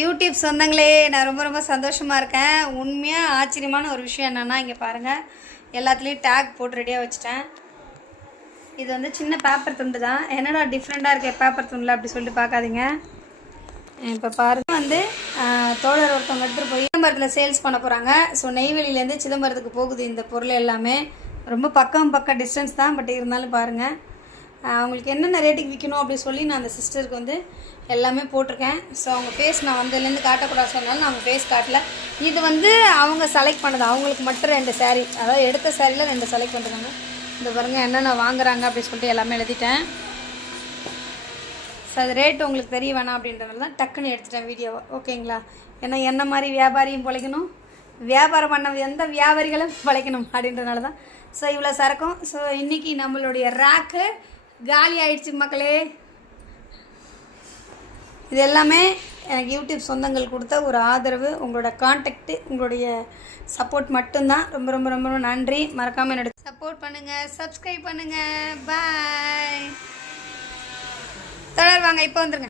YouTube சொந்தங்களே, நான் ரொம்ப ரொம்ப சந்தோஷமாக இருக்கேன். உண்மையாக ஆச்சரியமான ஒரு விஷயம் என்னென்னா, இங்கே பாருங்கள், எல்லாத்துலேயும் டேக் போட்டு ரெடியாக வச்சுட்டேன். இது வந்து சின்ன பேப்பர் துண்டு தான். என்னடா டிஃப்ரெண்ட்டாக இருக்கே பேப்பர் துண்டில் அப்படி சொல்லிட்டு பார்க்காதீங்க. இப்போ பாருங்கள், வந்து தோழர் ஒருத்தவங்க எடுத்துகிட்டு போய் சிதம்பரத்தில் சேல்ஸ் பண்ண போகிறாங்க. ஸோ நெய்வேலியிலேருந்து சிதம்பரத்துக்கு போகுது இந்த பொருள் எல்லாமே. ரொம்ப பக்கம் டிஸ்டன்ஸ் தான், பட் இருந்தாலும் பாருங்கள், அவங்களுக்கு என்னென்ன ரேட்டுக்கு விற்கணும் அப்படின்னு சொல்லி நான் அந்த சிஸ்டருக்கு வந்து எல்லாமே போட்டிருக்கேன். ஸோ அவங்க ஃபேஸ் நான் வந்ததுலேருந்து காட்டக்கூடாது சொன்னாலும் நான் அவங்க ஃபேஸ் காட்டல. இது வந்து அவங்க செலக்ட் பண்ணது, அவங்களுக்கு மட்டும் 2 சாரீ, அதாவது எடுத்த சாரியில் 2 செலக்ட் பண்ணுறாங்க. இந்த பாருங்கள் என்னென்ன வாங்குறாங்க அப்படின்னு சொல்லிட்டு எல்லாமே எழுதிட்டேன். ஸோ அது ரேட்டு உங்களுக்கு தெரிய வேணாம் அப்படின்றதுனால தான் டக்குன்னு எடுத்துட்டேன் வீடியோவை. ஓகேங்களா? ஏன்னா என்ன மாதிரி வியாபாரியும் பிழைக்கணும், வியாபாரம் பண்ண எந்த வியாபாரிகளும் பிழைக்கணும் அப்படின்றதுனால தான். ஸோ இவ்வளோ சரக்கும். ஸோ இன்றைக்கி நம்மளுடைய ரேக்கு காலி ஆயிடுச்சு மக்களே. இது எல்லாமே எனக்கு யூடியூப் சொந்தங்கள் கொடுத்த ஒரு ஆதரவு, உங்களோட கான்டாக்டு, உங்களுடைய சப்போர்ட் மட்டும்தான். ரொம்ப ரொம்ப ரொம்ப நன்றி. மறக்காமல் என்னோட சப்போர்ட் பண்ணுங்கள், சப்ஸ்கிரைப் பண்ணுங்கள். பாய். தொடர் வாங்க, இப்போ வந்துருங்க.